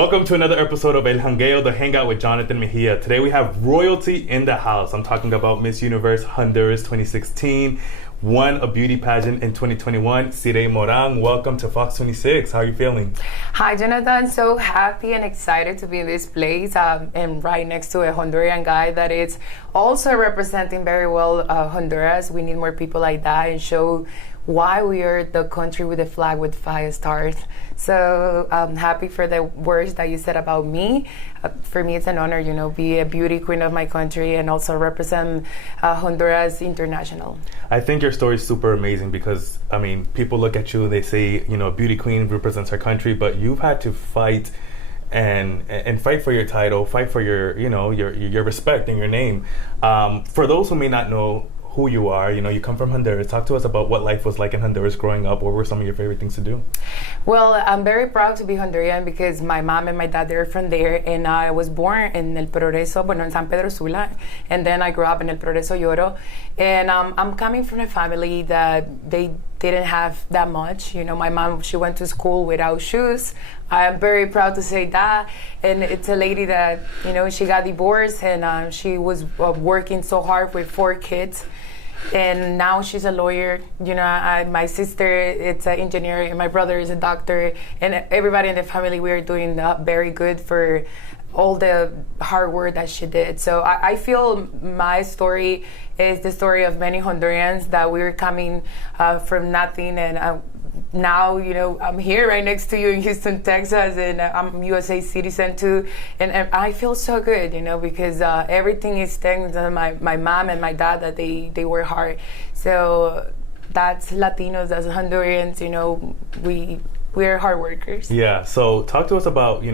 Welcome to another episode of El Jangueo, the Hangout with Jonathan Mejia. Today we have royalty in the house. I'm talking about Miss Universe Honduras 2016, won a beauty pageant in 2021. Sirey Moran, welcome to Fox 26. How are you feeling? Hi, Jonathan. So happy and excited to be in this place and right next to a Honduran guy that is also representing very well Honduras. We need more people like that and show why we are the country with a flag with 5 stars. So I'm happy for the words that you said about me. For me, it's an honor, be a beauty queen of my country and also represent Honduras international. I think your story is super amazing because, people look at you and they say, a beauty queen represents her country, but you've had to fight and fight for your title, fight for your respect and your name. For those who may not know who you are, you come from Honduras. Talk to us about what life was like in Honduras growing up. What were some of your favorite things to do? Well, I'm very proud to be Honduran because my mom and my dad, they're from there, and I was born in El Progreso, in San Pedro Sula, and then I grew up in El Progreso Lloro, and I'm coming from a family that they didn't have that much. My mom, she went to school without shoes. I'm very proud to say that. And it's a lady that, she got divorced and she was working so hard with 4 kids. And now she's a lawyer. My sister, it's an engineer, and my brother is a doctor. And everybody in the family, we're doing very good for all the hard work that she did. So I feel my story is the story of many Hondurans that we're coming from nothing, and now, I'm here right next to you in Houston, Texas, and I'm a USA citizen too, and I feel so good, because everything is thanks to my mom and my dad that they work hard. So that's Latinos, that's Hondurans, we're hard workers. Yeah, so talk to us about,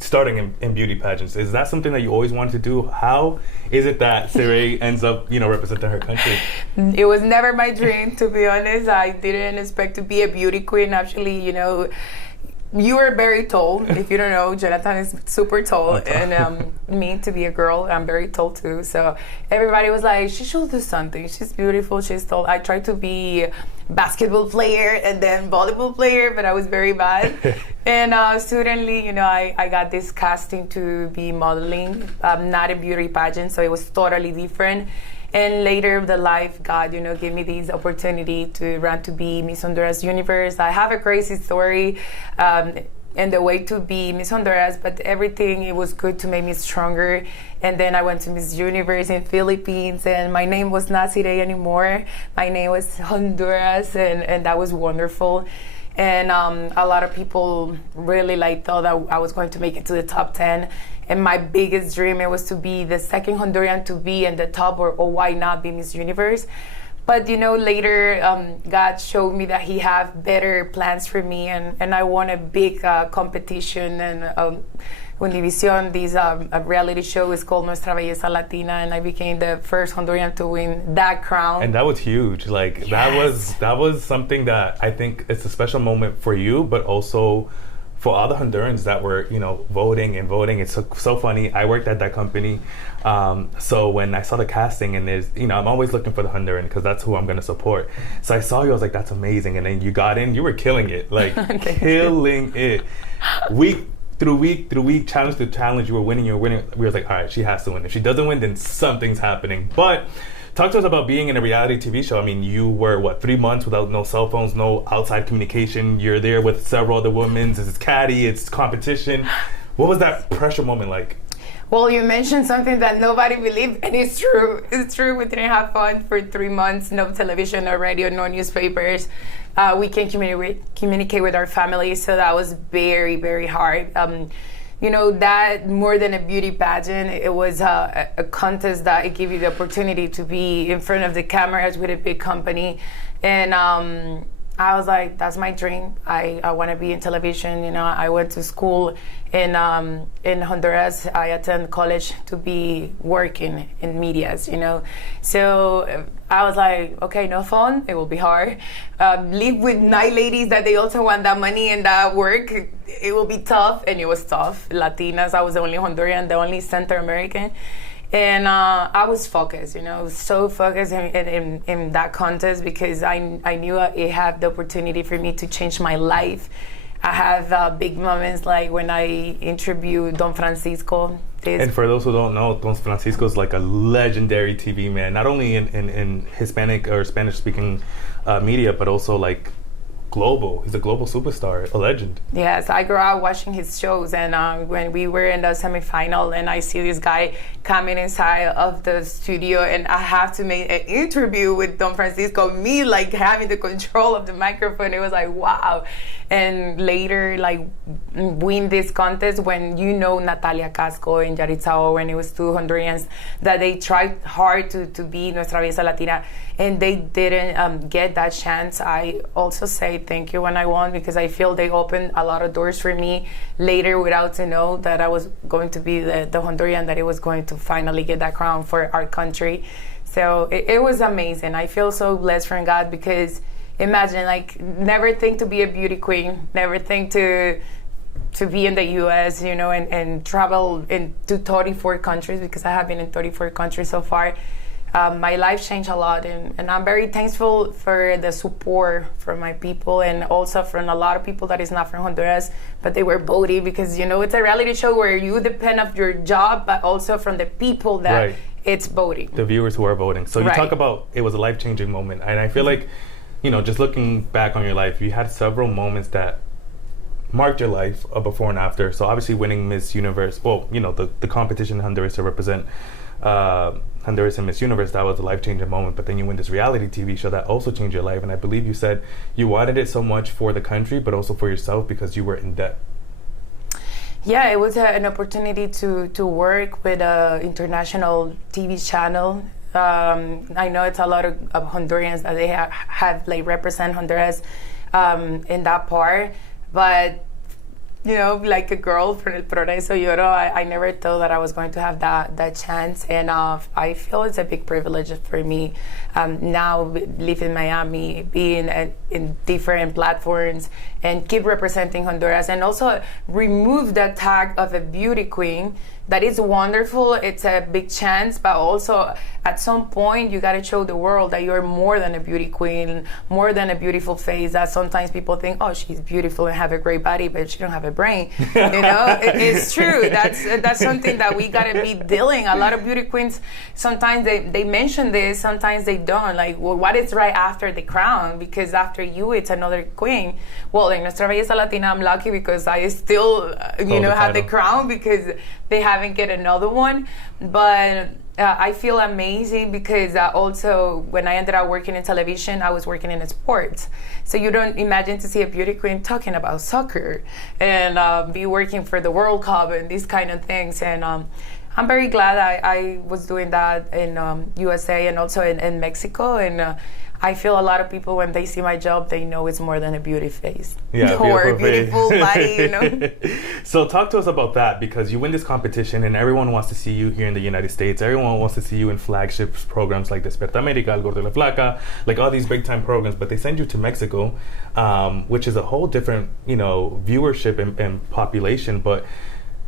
starting in beauty pageants. Is that something that you always wanted to do? How is it that Sirey ends up, representing her country? It was never my dream, to be honest. I didn't expect to be a beauty queen. Actually, you are very tall. If you don't know, Jonathan is super tall, and me to be a girl, I'm very tall too. So everybody was like, she should do something. She's beautiful, she's tall. I tried to be basketball player and then volleyball player, but I was very bad. And suddenly, I got this casting to be modeling, not a beauty pageant, so it was totally different. And later, the life, God, gave me this opportunity to run to be Miss Honduras Universe. I have a crazy story and the way to be Miss Honduras, but everything, it was good to make me stronger. And then I went to Miss Universe in Philippines, and my name was not Sirey anymore. My name was Honduras, and that was wonderful. And a lot of people really thought that I was going to make it to the top 10. And my biggest dream, it was to be the second Honduran to be in the top, or why not be Miss Universe. But later God showed me that He have better plans for me, and I won a big competition and Univision. This a reality show is called Nuestra Belleza, Latina, and I became the first Honduran to win that crown. And that was huge. Yes. that was something that I think it's a special moment for you, but also for all the Hondurans that were, voting. It's so funny. I worked at that company. So when I saw the casting, and there's, I'm always looking for the Honduran because that's who I'm going to support. So I saw you, I was like, that's amazing. And then you got in, you were killing it, killing it. Week through week, challenge to challenge, you were winning. We were like, all right, she has to win. If she doesn't win, then something's happening. But talk to us about being in a reality TV show. You were, 3 months without no cell phones, no outside communication. You're there with several other women. It's catty, it's competition. What was that pressure moment like? Well, you mentioned something that nobody believed, and it's true. It's true. We didn't have fun for 3 months. No television, no radio, no newspapers. We can't communicate with our families, so that was very, very hard. That more than a beauty pageant, it was a contest that it gave you the opportunity to be in front of the cameras with a big company. And I was like, that's my dream. I want to be in television. I went to school in Honduras. I attended college to be working in medias, So I was like, okay, no phone. It will be hard. Live with 9 ladies that they also want that money and that work. It will be tough, and it was tough. Latinas, I was the only Honduran, the only Central American. And I was focused, so focused in that contest because I knew it had the opportunity for me to change my life. I have big moments like when I interviewed Don Francisco. And for those who don't know, Don Francisco is like a legendary TV man, not only in Hispanic or Spanish-speaking media, but also like global. He's a global superstar, a legend. Yes, I grew up watching his shows, and when we were in the semifinal, and I see this guy coming inside of the studio, and I have to make an interview with Don Francisco, me like having the control of the microphone, it was like, wow. And later, like, win this contest when Natalia Casco and Yaritza, when it was two Hondurans, that they tried hard to be Nuestra Belleza Latina, and they didn't get that chance. I also say thank you when I won, because I feel they opened a lot of doors for me later without to know that I was going to be the Honduran that it was going to finally get that crown for our country. So it was amazing. I feel so blessed from God, because imagine, like, never think to be a beauty queen, never think to be in the U.S., and travel into 34 countries, because I have been in 34 countries so far. My life changed a lot, and I'm very thankful for the support from my people, and also from a lot of people that is not from Honduras, but they were voting, because it's a reality show where you depend on your job, but also from the people that it's voting. The viewers who are voting. So you talk about it was a life-changing moment, and I feel like, just looking back on your life, you had several moments that marked your life, before and after. So obviously winning Miss Universe, the competition in Honduras to represent Honduras and Miss Universe, that was a life-changing moment. But then you win this reality TV show that also changed your life, and I believe you said you wanted it so much for the country, but also for yourself, because you were in debt. Yeah, it was an opportunity to work with an international TV channel. I know it's a lot of Hondurans that they have like represent Honduras in that part, but like a girl from El Progreso, I never thought that I was going to have that chance, and I feel it's a big privilege for me now, live in Miami, being in different platforms, and keep representing Honduras, and also remove that tag of a beauty queen. That is wonderful. It's a big chance, but also at some point you got to show the world that you're more than a beauty queen, more than a beautiful face. That sometimes people think, oh, she's beautiful and have a great body, but she don't have a brain. It's true. That's something that we got to be dealing. A lot of beauty queens, sometimes they mention this, sometimes they don't. Like, well, what is right after the crown? Because after you, it's another queen. Well, in Nuestra Belleza Latina, I'm lucky because I still, have the crown, because they haven't get another one. But I feel amazing, because also when I ended up working in television, I was working in sports. So you don't imagine to see a beauty queen talking about soccer and be working for the World Cup and these kind of things. And I'm very glad I was doing that in USA and also in Mexico. And I feel a lot of people, when they see my job, they know it's more than a beauty face. Yeah, or a beautiful body, So talk to us about that, because you win this competition and everyone wants to see you here in the United States. Everyone wants to see you in flagship programs like Desperta América, El Gordo y la Flaca, like all these big time programs, but they send you to Mexico, which is a whole different, viewership and population. But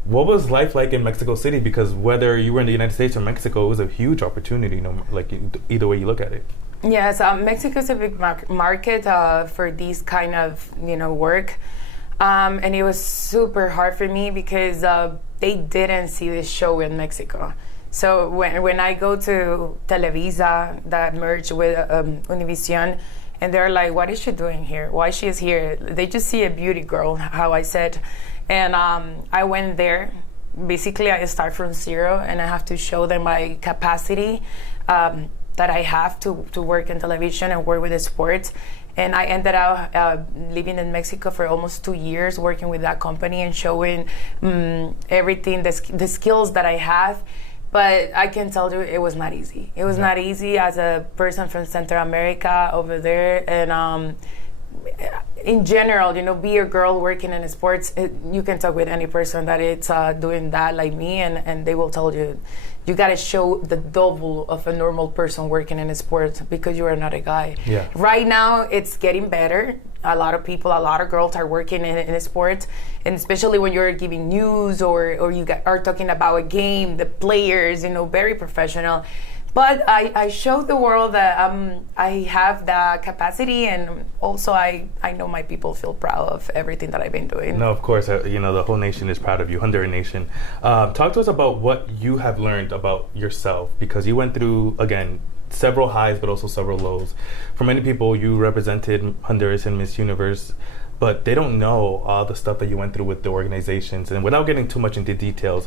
what was life like in Mexico City? Because whether you were in the United States or Mexico, it was a huge opportunity, like either way you look at it. Yes, Mexico is a big market for these kind of work, and it was super hard for me because they didn't see this show in Mexico. So when I go to Televisa that merged with Univision, and they're like, "What is she doing here? Why she is here?" They just see a beauty girl, how I said, and I went there. Basically, I start from zero, and I have to show them my capacity. That I have to work in television and work with the sports. And I ended up living in Mexico for almost 2 years, working with that company and showing everything, the skills that I have. But I can tell you it was not easy. It was not easy as a person from Central America over there. And in general, be a girl working in sports, you can talk with any person that it's doing that like me, and they will tell you, you got to show the double of a normal person working in sports because you are not a guy. Yeah. Right now, it's getting better. A lot of people, a lot of girls are working in sports, and especially when you're giving news or you are talking about a game, the players, very professional. But I showed the world that I have the capacity, and also I know my people feel proud of everything that I've been doing. No, of course, the whole nation is proud of you, Honduran nation. Talk to us about what you have learned about yourself, because you went through, again, several highs, but also several lows. For many people, you represented Honduras in Miss Universe, but they don't know all the stuff that you went through with the organizations. And without getting too much into details,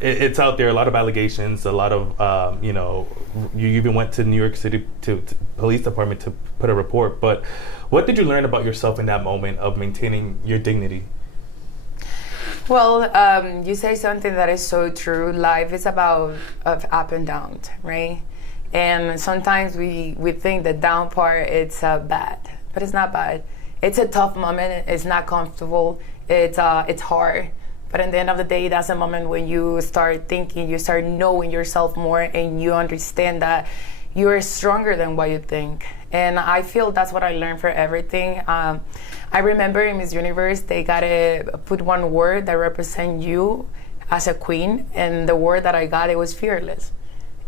it's out there, a lot of allegations, a lot of, you even went to New York City to police department to put a report. But what did you learn about yourself in that moment of maintaining your dignity? Well, you say something that is so true. Life is about up and down, right? And sometimes we think the down part, it's bad. But it's not bad. It's a tough moment. It's not comfortable. It's hard. But at the end of the day, that's a moment when you start thinking, you start knowing yourself more, and you understand that you're stronger than what you think. And I feel that's what I learned for everything. I remember in Miss Universe, they gotta put one word that represents you as a queen, and the word that I got, it was fearless.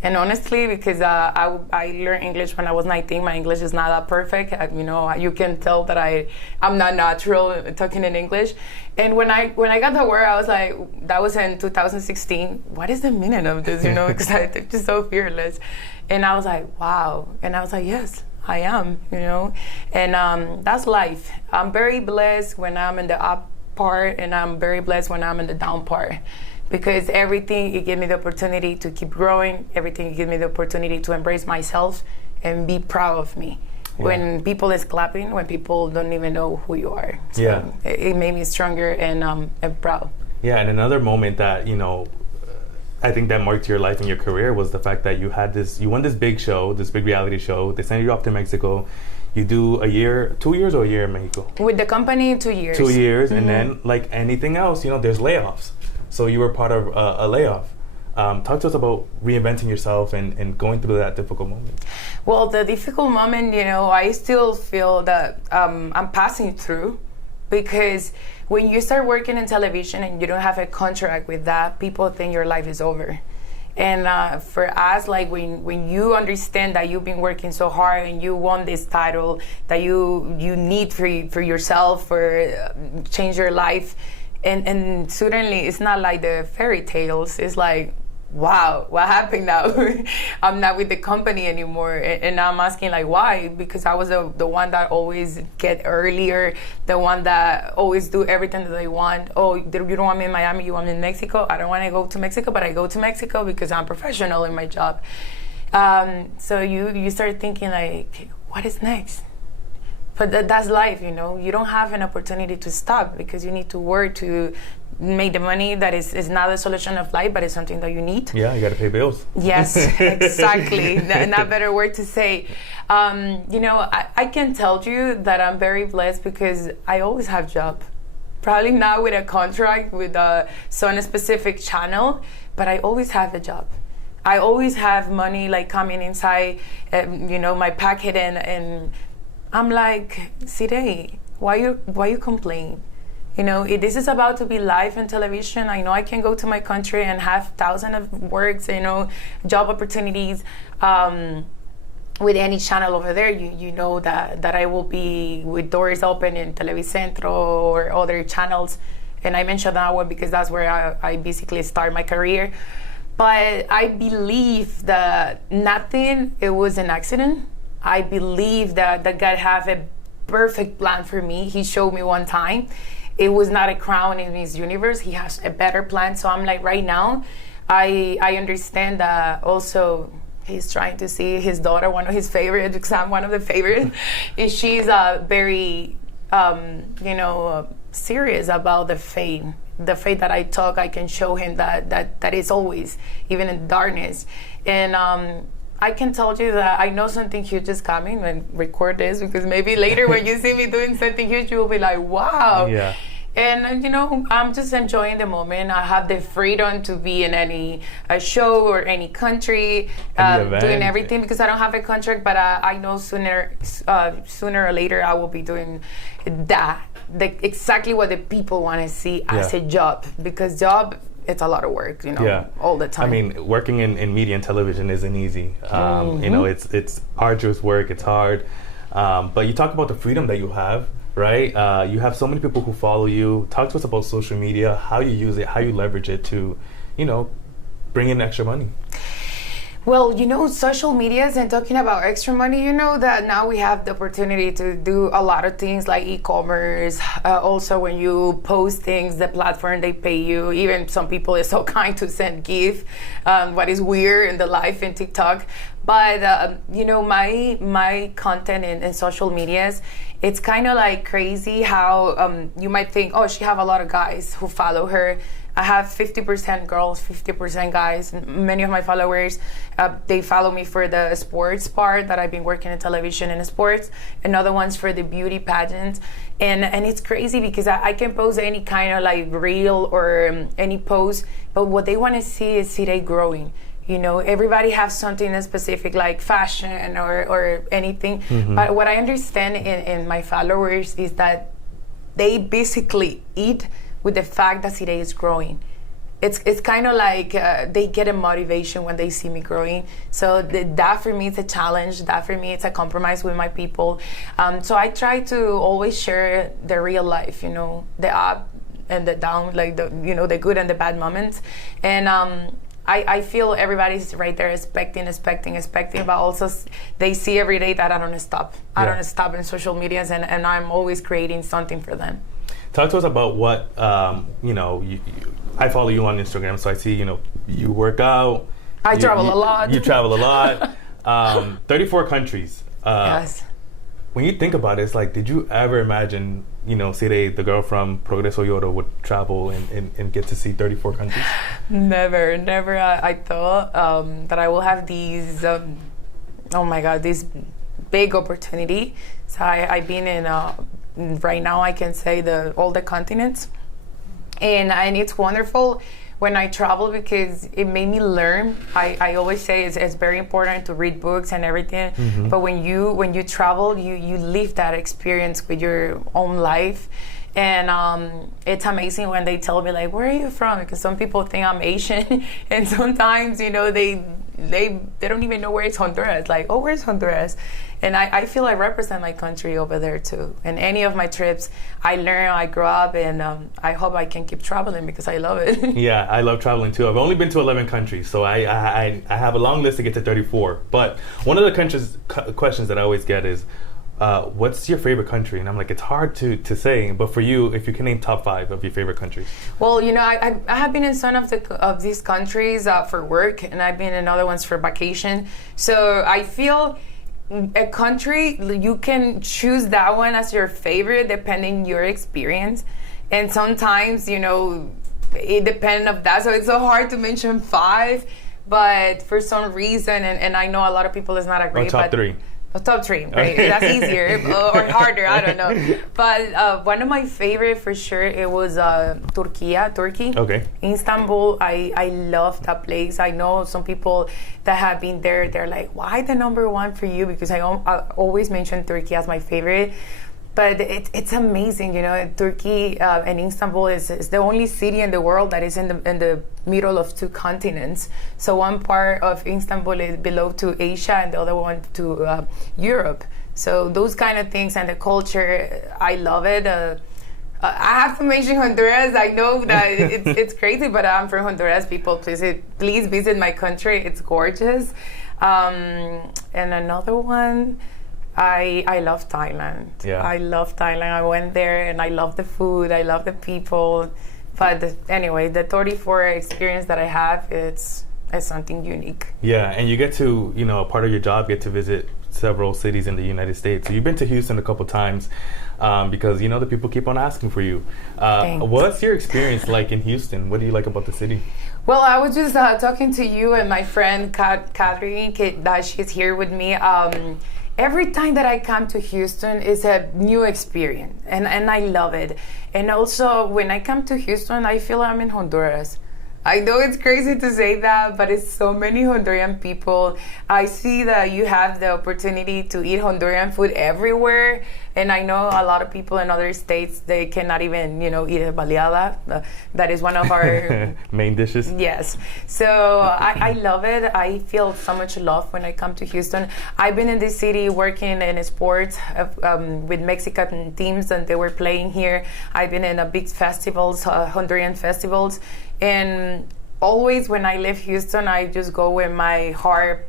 And honestly, because I learned English when I was 19, my English is not that perfect. You can tell that I'm not natural talking in English. And when I got the word, I was like, that was in 2016. What is the meaning of this? Because I'm just so fearless. And I was like, wow. And I was like, yes, I am. And that's life. I'm very blessed when I'm in the up part, and I'm very blessed when I'm in the down part. Because everything, it gave me the opportunity to keep growing. Everything, it gave me the opportunity to embrace myself and be proud of me. Yeah. When people is clapping, when people don't even know who you are. So it made me stronger and proud. Yeah, and another moment that, I think that marked your life and your career was the fact that you won this big show, this big reality show. They sent you off to Mexico. You do 2 years or a year in Mexico? With the company, 2 years. 2 years, and then like anything else, there's layoffs. So you were part of a layoff. Talk to us about reinventing yourself and going through that difficult moment. Well, the difficult moment, I still feel that I'm passing through, because when you start working in television and you don't have a contract with that, people think your life is over. And for us, like when you understand that you've been working so hard and you won this title that you need for yourself, for change your life, and suddenly it's not like the fairy tales. It's like, wow, what happened now? I'm not with the company anymore. And I'm asking, like, why? Because I was the one that always get earlier, the one that always do everything that they want. Oh, you don't want me in Miami, you want me in Mexico? I don't want to go to Mexico, but I go to Mexico because I'm professional in my job. So you start thinking, like, what is next? But that's life, you don't have an opportunity to stop, because you need to work to make the money. That is not the solution of life, but it's something that you need. Yeah, you got to pay bills. Yes, exactly. Not better word to say. I can tell you that I'm very blessed because I always have job. Probably not with a contract with some specific channel, but I always have a job. I always have money like coming inside, my pocket, and I'm like, Sirey, why you complain? This is about to be live in television. I know I can go to my country and have thousands of works, job opportunities with any channel over there. You know that I will be with doors open in Televicentro or other channels. And I mentioned that one because that's where I basically start my career. But I believe that nothing, it was an accident. I believe that God have a perfect plan for me. He showed me one time. It was not a crown in His universe. He has a better plan. So I'm like, right now, I understand that also He's trying to see His daughter, one of His favorites, because I'm one of the favorites. And she's very, serious about the faith. The faith that I talk, I can show him that is always, even in darkness. And I can tell you that I know something huge is coming, and record this, because maybe later when you see me doing something huge, you will be like, wow. Yeah. And, I'm just enjoying the moment. I have the freedom to be in any show or any country, doing everything, because I don't have a contract, but I know sooner or later I will be doing that. Exactly what the people want to see as a job, because job it's a lot of work, all the time. I mean, working in media and television isn't easy. It's arduous work. It's hard. But you talk about the freedom that you have, right? You have so many people who follow you. Talk to us about social media, how you use it, how you leverage it to, bring in extra money. Well, social medias and talking about extra money, that now we have the opportunity to do a lot of things like e-commerce. Also, when you post things, the platform, they pay you. Even some people are so kind to send gift, what is weird in the life in TikTok. But, my content in social medias, it's kind of like crazy how you might think, oh, she have a lot of guys who follow her. I have 50% girls, 50% guys. Many of my followers, they follow me for the sports part that I've been working in television and sports, and other ones for the beauty pageants. And it's crazy because I can post any kind of like reel or any post, but what they want to see is Sirey growing. Everybody has something specific like fashion or anything. Mm-hmm. But what I understand in my followers is that they basically eat with the fact that Sirey is growing. It's kind of like they get a motivation when they see me growing. So that for me it's a challenge. That for me it's a compromise with my people. So I try to always share the real life, the up and the down, like the good and the bad moments. And I feel everybody's right there expecting, but also they see every day that I don't stop. I don't stop in social medias, and I'm always creating something for them. Talk to us about what, I follow you on Instagram, so I see, you work out. I travel a lot. You travel a lot. 34 countries. Yes. When you think about it, it's like, did you ever imagine, Sirey, the girl from Progreso Yoro, would travel and get to see 34 countries? Never. I thought that I will have these, this big opportunity. So I've been in, right now I can say all the continents. And it's wonderful when I travel because it made me learn. I always say it's very important to read books and everything, mm-hmm. but when you travel, you live that experience with your own life. And it's amazing when they tell me like, where are you from? Because some people think I'm Asian, and sometimes they don't even know where it's Honduras. Like, oh, where's Honduras? And I feel I represent my country over there too. And any of my trips, I learn, I grow up, and I hope I can keep traveling because I love it. Yeah, I love traveling too. I've only been to 11 countries, so I have a long list to get to 34. But one of the questions that I always get is, what's your favorite country? And I'm like, it's hard to say, but for you, if you can name top 5 of your favorite countries. Well, I have been in some of these countries for work, and I've been in other ones for vacation. So I feel a country, you can choose that one as your favorite depending your experience. And sometimes, it depends on that. So it's so hard to mention 5, but for some reason, and I know a lot of people is not agree. Top 3. Top 3, right? That's easier or harder, I don't know. But one of my favorite for sure, it was Turkey. Okay. Istanbul, I love that place. I know some people that have been there, they're like, why the number 1 for you? Because I always mention Turkey as my favorite. But it's amazing, Turkey and Istanbul is the only city in the world that is in the middle of 2 continents. So one part of Istanbul is below to Asia and the other one to Europe. So those kind of things and the culture, I love it. I have to mention Honduras. I know that it's crazy, but I'm from Honduras. People, please visit my country. It's gorgeous. And another one, I love Thailand. Yeah. I love Thailand. I went there and I love the food. I love the people. But anyway, the 34 experience that I have, it's something unique. Yeah, and you get to, a part of your job, get to visit several cities in the United States. So you've been to Houston a couple times because, the people keep on asking for you. What's your experience like in Houston? What do you like about the city? Well, I was just talking to you and my friend Catherine, that she's here with me. Every time that I come to Houston is a new experience, and I love it. And also, when I come to Houston, I feel I'm in Honduras. I know it's crazy to say that, but it's so many Honduran people. I see that you have the opportunity to eat Honduran food everywhere. And I know a lot of people in other states, they cannot even, eat a baleada. That is one of our main dishes. Yes. So I love it. I feel so much love when I come to Houston. I've been in this city working in sports with Mexican teams, and they were playing here. I've been in a big festivals, Honduran festivals. And always when I leave Houston, I just go with my heart,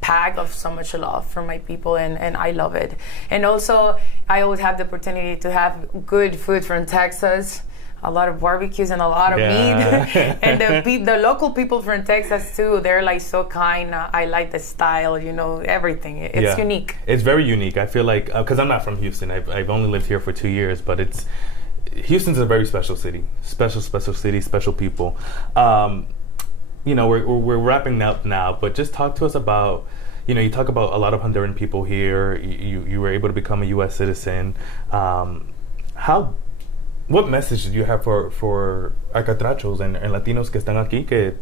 pack of so much love for my people, and I love it. And also, I always have the opportunity to have good food from Texas, a lot of barbecues and a lot of meat. And the local people from Texas too, they're like so kind. I like the style, everything. It's unique. It's very unique. I feel like, because I'm not from Houston, I've only lived here for 2 years, but Houston's a very special city, special city, special people. We're wrapping up now, but just talk to us about, you talk about a lot of Honduran people here. You were able to become a U.S. citizen. What message do you have for Alcatrachos and Latinos que están aquí, que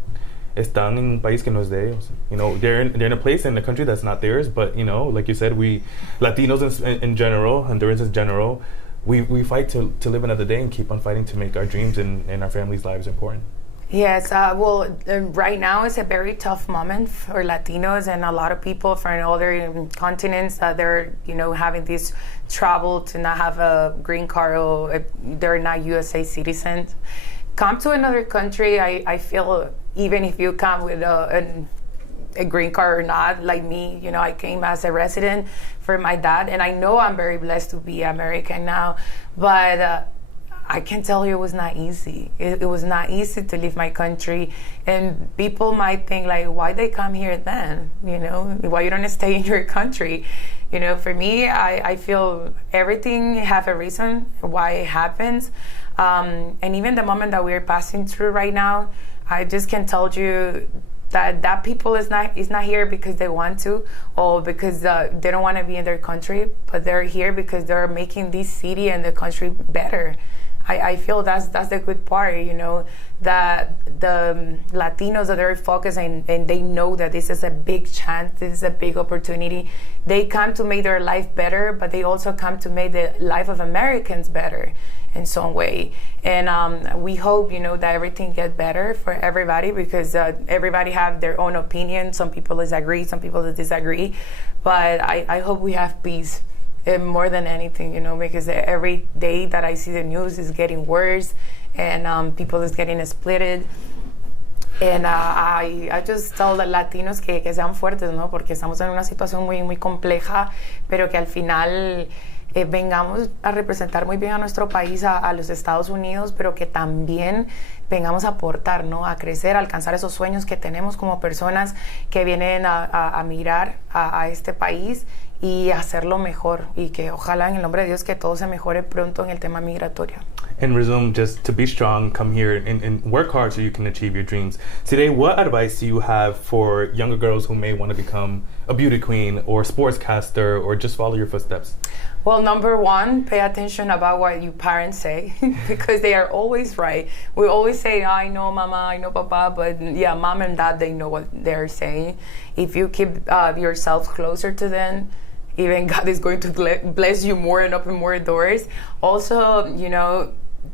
están en un país que no es de ellos? They're in a place in the country that's not theirs, but, like you said, we Latinos in general, Hondurans in general, we fight to live another day and keep on fighting to make our dreams and our families' lives important. Yes, right now it's a very tough moment for Latinos and a lot of people from other continents that they're, having this trouble to not have a green card or they're not USA citizens. Come to another country, I feel even if you come with a green card or not, like me, I came as a resident for my dad, and I know I'm very blessed to be American now, but I can tell you it was not easy. It was not easy to leave my country, and people might think like, why they come here then? Why you don't stay in your country? For me, I feel everything have a reason why it happens, and even the moment that we're passing through right now, I just can tell you that people is not here because they want to or because they don't want to be in their country, but they're here because they're making this city and the country better. I feel that's the good part, that the Latinos that are focusing and they know that this is a big chance, this is a big opportunity. They come to make their life better, but they also come to make the life of Americans better in some way. And we hope, that everything gets better for everybody because everybody have their own opinion. Some people disagree, some people disagree. But I hope we have peace. More than anything, because every day that I see the news is getting worse and people is getting splitted. And I just tell the Latinos que sean fuertes, ¿no? Porque estamos en una situación muy, muy compleja, pero que al final vengamos a representar muy bien a nuestro país, a los Estados Unidos, pero que también vengamos a aportar, ¿no? A crecer, a alcanzar esos sueños que tenemos como personas que vienen a mirar a este país y hacerlo mejor, y que ojalá en el nombre de Dios que todo se mejore pronto en el tema migratorio. And resume just to be strong, come here and work hard so you can achieve your dreams. Today, what advice do you have for younger girls who may want to become a beauty queen or sportscaster or just follow your footsteps? Well, number one, pay attention about what your parents say because they are always right. We always say, I know mama, I know papa, but yeah, mom and dad, they know what they're saying. If you keep yourself closer to them, even God is going to bless you more and open more doors. Also,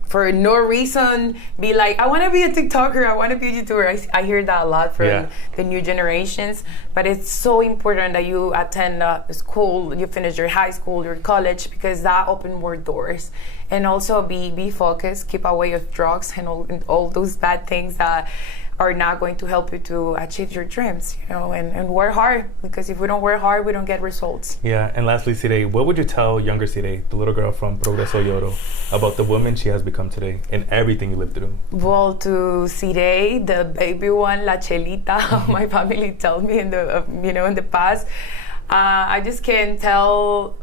for no reason, be like, I want to be a TikToker, I want to be a YouTuber. I hear that a lot from the new generations. But it's so important that you attend school, you finish your high school, your college, because that opens more doors. And also be focused, keep away of drugs and all those bad things that are not going to help you to achieve your dreams, and work hard, because if we don't work hard, we don't get results. Yeah, and lastly, Sirey, what would you tell younger Sirey, the little girl from Progreso Lloro, about the woman she has become today and everything you lived through? Well, to Sirey, the baby one, La Chelita, my family told me in the, in the past, I just can tell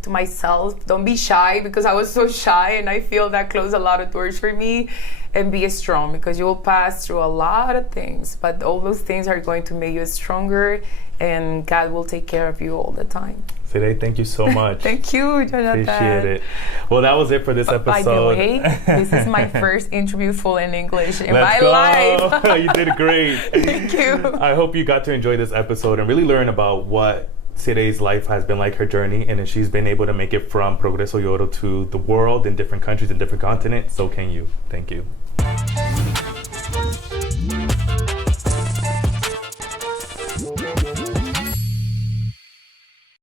to myself, don't be shy, because I was so shy, and I feel that closed a lot of doors for me. And be strong, because you will pass through a lot of things, but all those things are going to make you stronger, and God will take care of you all the time. Sirey, thank you so much. Thank you, Jonathan. Appreciate it. Well, that was it for this episode. By the way, this is my first interview full in English in Let's my go. life. You did great. Thank you. I hope you got to enjoy this episode and really learn about what Sirey's life has been like, her journey, and if she's been able to make it from Progreso y Oro to the world in different countries and different continents, so can you. Thank you.